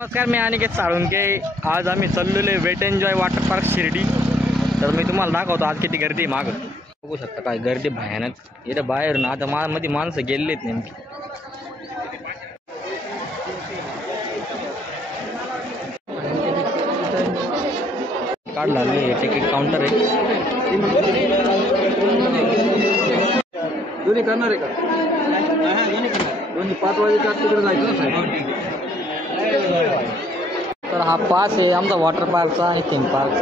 नमस्कार, मी अनिकेत साळुंके. आज आम्ही चाललेलो आहे wet enjoy water park Shirdi. तर मी तुम्हाला दाखवतो आज किती गर्दी आहे. मागं बघू शकता काय गर्दी भयानक. इथं बाहेर ना आता मध्ये माणसं गेलेत नेमकी. काढला मी तिकीट काउंटर आहे. दोन्ही करणार आहे का? दोन्ही 5 वाजेच्या आत तिकडे जायचं ना. तर हा पास आहे आमचा वॉटर पार्कचा आणि थीम पार्क.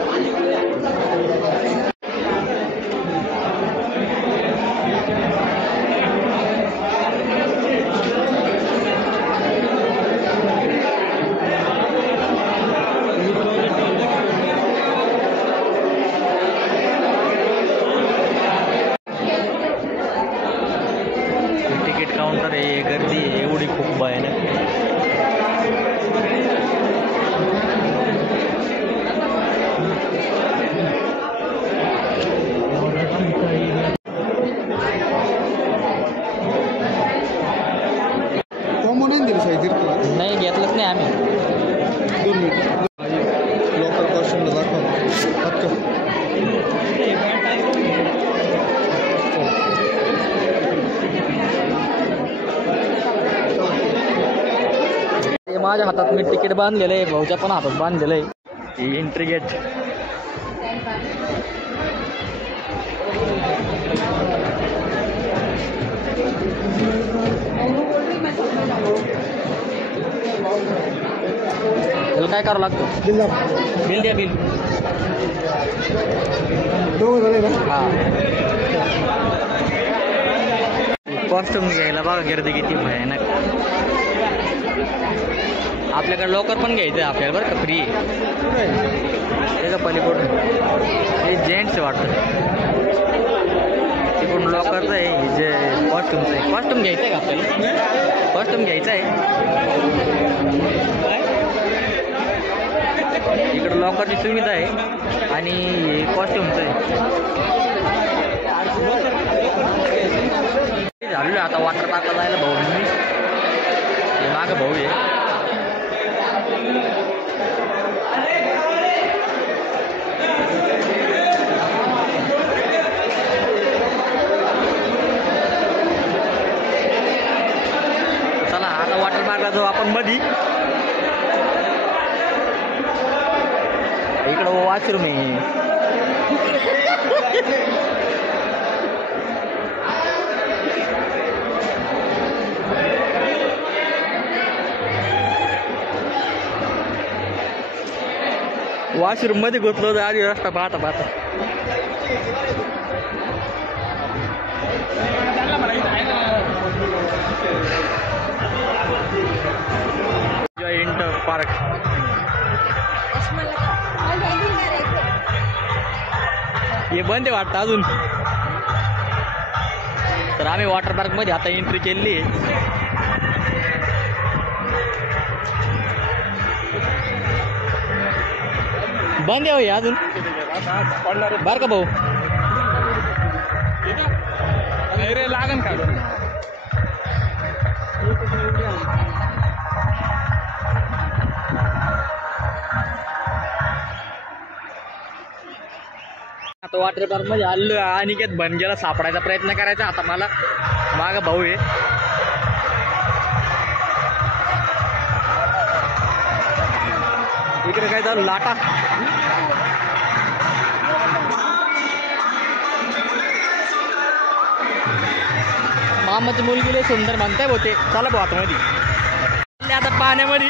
तिकीट काउंटर आहे. गर्दी आहे एवढी खूप भयानक. नाही घेतलंच नाही आम्ही. 2 मिनिट लोकल कॉस्ट्यूमला दाखवा. माझ्या हातात मी तिकीट बांधलेलं आहे, भाऊच्या पण हातात बांधलेलं आहे. ही एंट्री गेट. त्याला काय करावं लागतं? बिल द्या. बिल हां. कॉस्ट्यूम घ्यायला बघा गर्दी किती भयानक. आपल्याकडे लॉकर पण घ्यायचं आहे आपल्याला बरं का, फ्री त्याचं पलीकडून. हे जेंट्स वाटतं तिकडून लॉकरचं आहे. हे जे कॉस्ट्यूमचं आहे. कॉस्ट्यूम घ्यायचं आहे का आपल्याला? कॉस्ट्यूम घ्यायचं आहे. इकडं लॉकरची सुविधा आहे आणि कॉस्ट्यूमचं आहे. झालेलं आता वॉटर पार्कला जायला भाऊ मी. हे मागं भाऊ आहे. चला आता वॉटर पार्कला जाऊ आपण मधी. इकडं वॉशरूम आहे. वॉशरूम मध्ये घुसलो तर आधी रस्ता पाहता पाहता. Inter park. हे बंद आहे वाटतं अजून. तर आम्ही वॉटर पार्क मध्ये आता एंट्री केली. बंद आहे अजून बरं का भाऊ. लागन काढून. आता वॉटर पार्क मध्ये आलो. अनिकेत बनगेला सापडायचा प्रयत्न करायचा. आता मला माग भाऊ आहे. इकडे काय झालं लाटा. मामाची मुलगीला सुंदर म्हणताय होते. चला भाऊ आतमध्ये. आता पाण्यामध्ये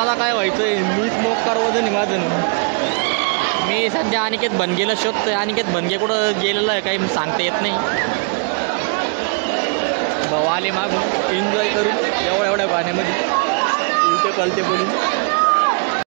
मला काय व्हायचंय, मीच मोकार वजन आहे माझं. मी सध्या अनिकेत बनगेला शोधतोय. अनिकेत बनगे कुठं गेलेलं आहे काही सांगता येत नाही. भाऊ आले मागून एन्जॉय करून एवढ्या पाण्यामध्ये उलटे पलटे बोलून.